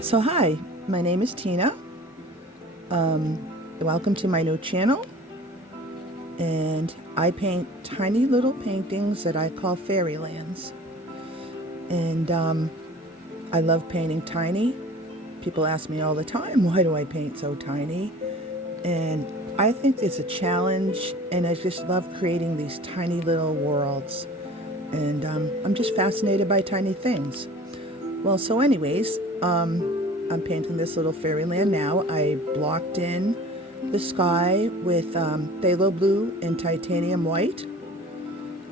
So hi, my name is Tina. Welcome to my new channel, and I paint tiny little paintings that I call Fairylands. And I love painting tiny. People ask me all the time, why do I paint so tiny? And I think it's a challenge, and I just love creating these tiny little worlds. And I'm just fascinated by tiny things. Well, so anyways, I'm painting this little fairyland now. I blocked in the sky with phthalo blue and titanium white.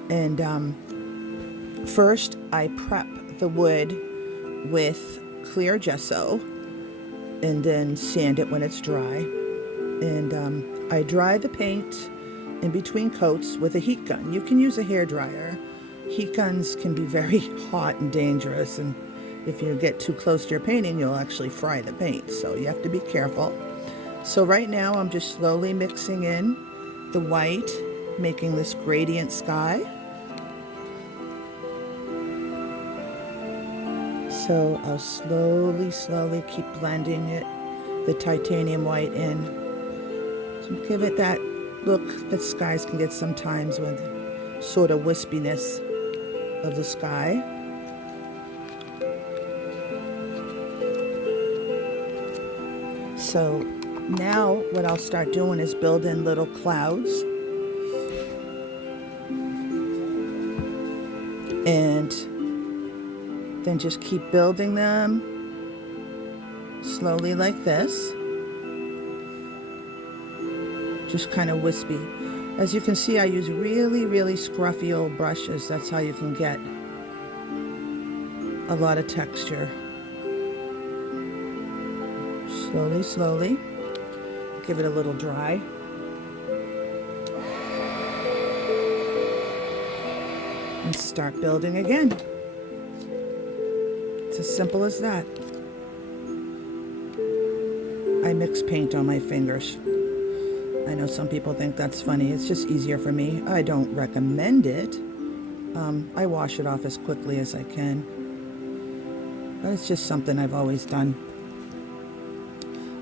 And first, I prep the wood with clear gesso and then sand it when it's dry. And I dry the paint in between coats with a heat gun. You can use a hair dryer. Heat guns can be very hot and dangerous, and if you get too close to your painting, you'll actually fry the paint, so you have to be careful. So right now I'm just slowly mixing in the white, making this gradient sky. So I'll slowly keep blending it, the titanium white in, to give it that look that skies can get sometimes with sort of wispiness of the sky. So now what I'll start doing is build in little clouds, and then just keep building them slowly like this, just kind of wispy. As you can see, I use really scruffy old brushes. That's how you can get a lot of texture. Slowly, give it a little dry. And start building again. It's as simple as that. I mix paint on my fingers. I know some people think that's funny. It's just easier for me. I don't recommend it. I wash it off as quickly as I can. But it's just something I've always done.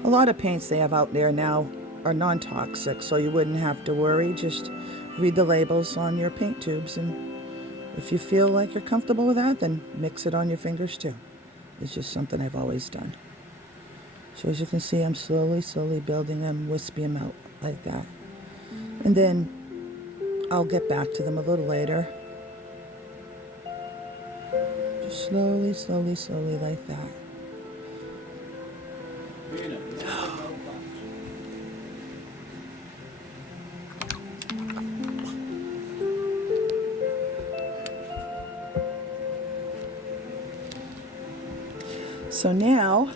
A lot of paints they have out there now are non-toxic, so you wouldn't have to worry. Just read the labels on your paint tubes, and if you feel like you're comfortable with that, then mix it on your fingers too. It's just something I've always done. So as you can see, I'm slowly building them, wispy them out like that. And then I'll get back to them a little later. Just slowly like that. So now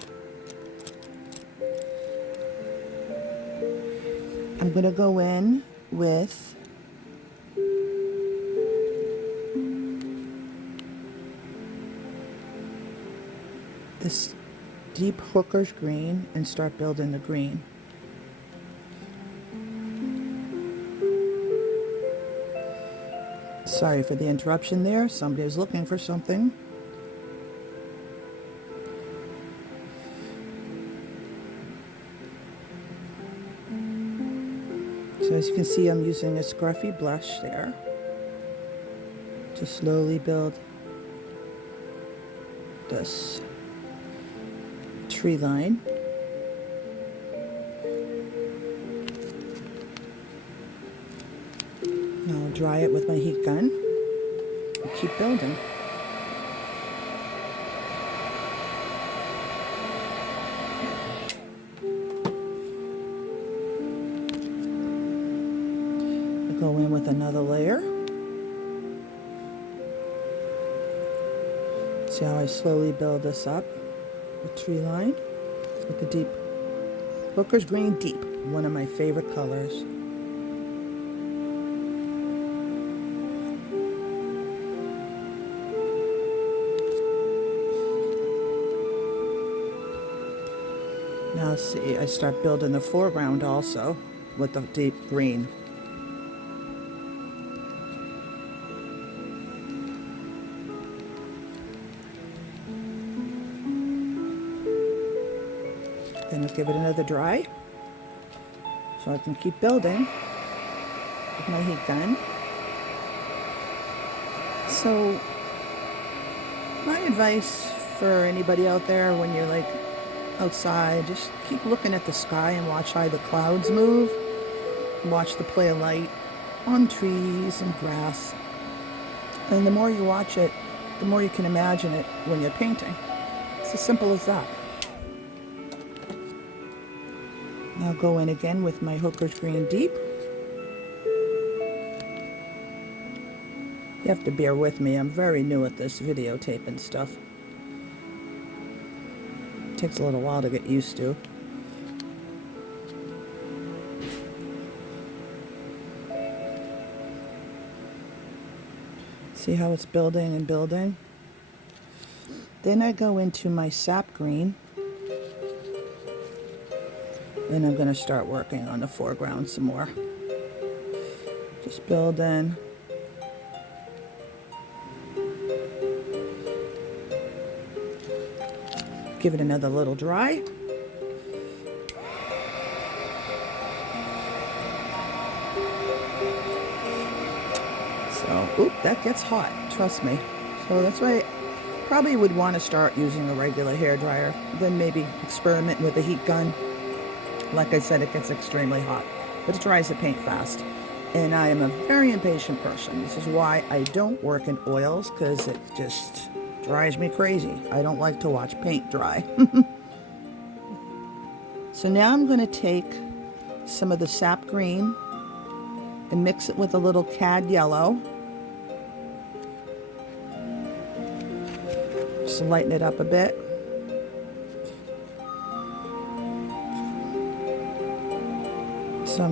I'm going to go in with this deep hooker's green and start building the green. Sorry for the interruption there. Somebody was looking for something. So as you can see, I'm using a scruffy blush there to slowly build this tree line. Now I'll dry it with my heat gun and keep building. Go in with another layer. See how I slowly build this up, the tree line with the deep Booker's Green Deep, one of my favorite colors. Now see, I start building the foreground also with the deep green. Gonna give it another dry so I can keep building with my heat gun. So my advice for anybody out there when you're like outside, just keep looking at the sky and watch how the clouds move. Watch the play of light on trees and grass. And the more you watch it, the more you can imagine it when you're painting. It's as simple as that. I'll go in again with my Hooker's Green Deep. You have to bear with me. I'm very new at this videotaping stuff. It takes a little while to get used to. See how it's building and building? Then I go into my sap green. And I'm going to start working on the foreground some more. Just building. Give it another little dry. So, oop, that gets hot, trust me. So that's why I probably would want to start using a regular hairdryer, then maybe experiment with a heat gun. Like I said, it gets extremely hot, but it dries the paint fast. And I am a very impatient person. This is why I don't work in oils, because it just drives me crazy. I don't like to watch paint dry. So now I'm going to take some of the sap green and mix it with a little cad yellow. Just lighten it up a bit. So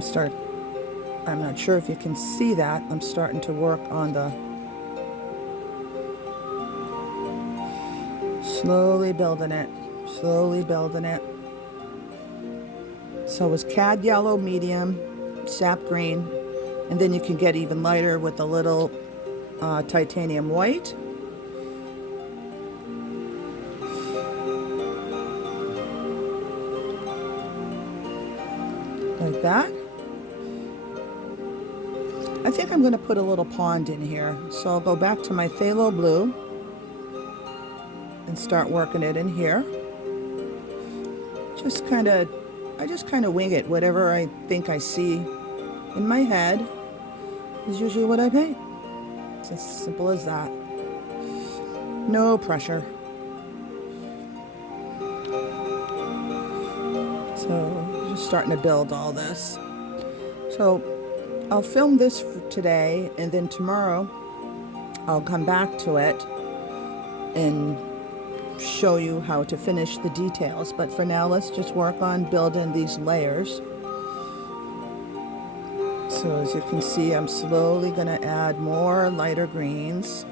I'm not sure if you can see that. I'm starting to work on the slowly building it, slowly building it. So it was cad yellow, medium, sap green, and then you can get even lighter with a little titanium white. Like that. I think I'm going to put a little pond in here. So I'll go back to my phthalo blue and start working it in here. I just kind of wing it. Whatever I think I see in my head is usually what I paint. It's as simple as that. No pressure. So just starting to build all this. So I'll film this for today, and then tomorrow I'll come back to it and show you how to finish the details. But for now, let's just work on building these layers. So as you can see, I'm slowly going to add more lighter greens.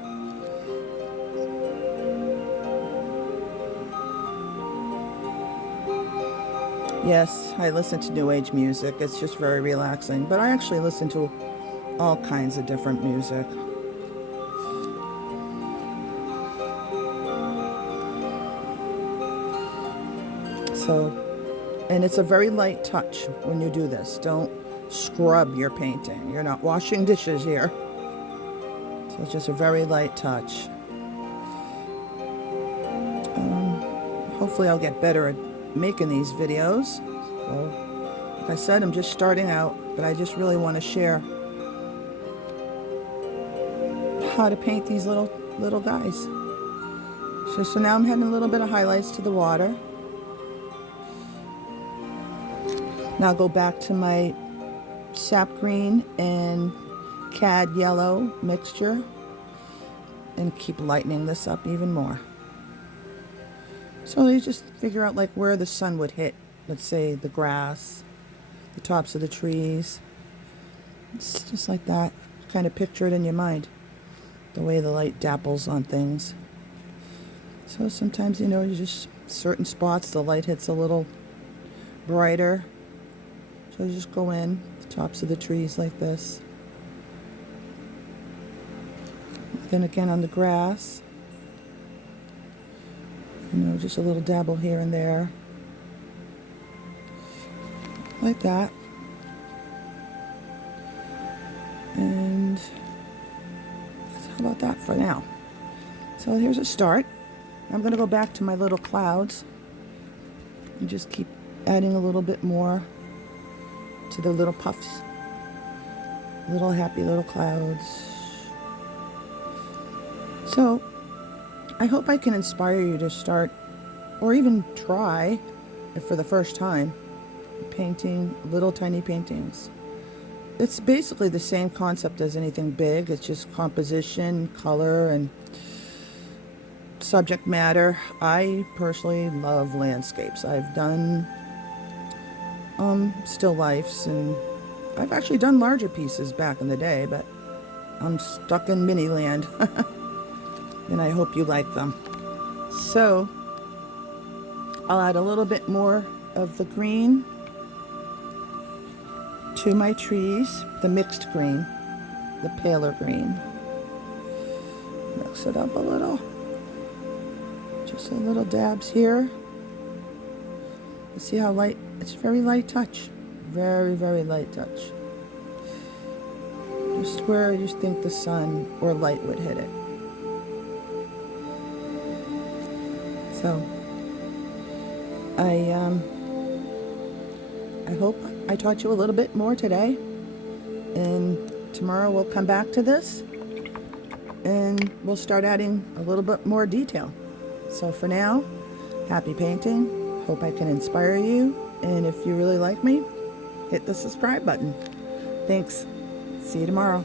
Yes, I listen to New Age music. It's just very relaxing. But I actually listen to all kinds of different music. So, and it's a very light touch when you do this. Don't scrub your painting. You're not washing dishes here. So it's just a very light touch. Hopefully I'll get better at making these videos. So, like I said, I'm just starting out, but I just really want to share how to paint these little guys. So now I'm adding a little bit of highlights to the water. Now I'll go back to my sap green and cad yellow mixture and keep lightening this up even more. So you just figure out like where the sun would hit, let's say the grass, the tops of the trees. It's just like that. Kind of picture it in your mind, the way the light dapples on things. So sometimes, you just certain spots the light hits a little brighter. So you just go in the tops of the trees like this. Then again on the grass. Just a little dabble here and there. like that. And how about that for now? So here's a start. I'm going to go back to my little clouds and just keep adding a little bit more to the little puffs. Little happy little clouds. So I hope I can inspire you to start, or even try, if for the first time, painting little tiny paintings. It's basically the same concept as anything big. It's just composition, color, and subject matter. I personally love landscapes. I've done still lifes, and I've actually done larger pieces back in the day, but I'm stuck in mini land. And I hope you like them. So I'll add a little bit more of the green to my trees, the mixed green, the paler green. Mix it up a little. Just a little dabs here. You see how light, it's very light touch. Very, very light touch. Just where you think the sun or light would hit it. So I hope I taught you a little bit more today, and tomorrow we'll come back to this and we'll start adding a little bit more detail. So for now, happy painting. Hope I can inspire you, and if you really like me, hit the subscribe button. Thanks. See you tomorrow.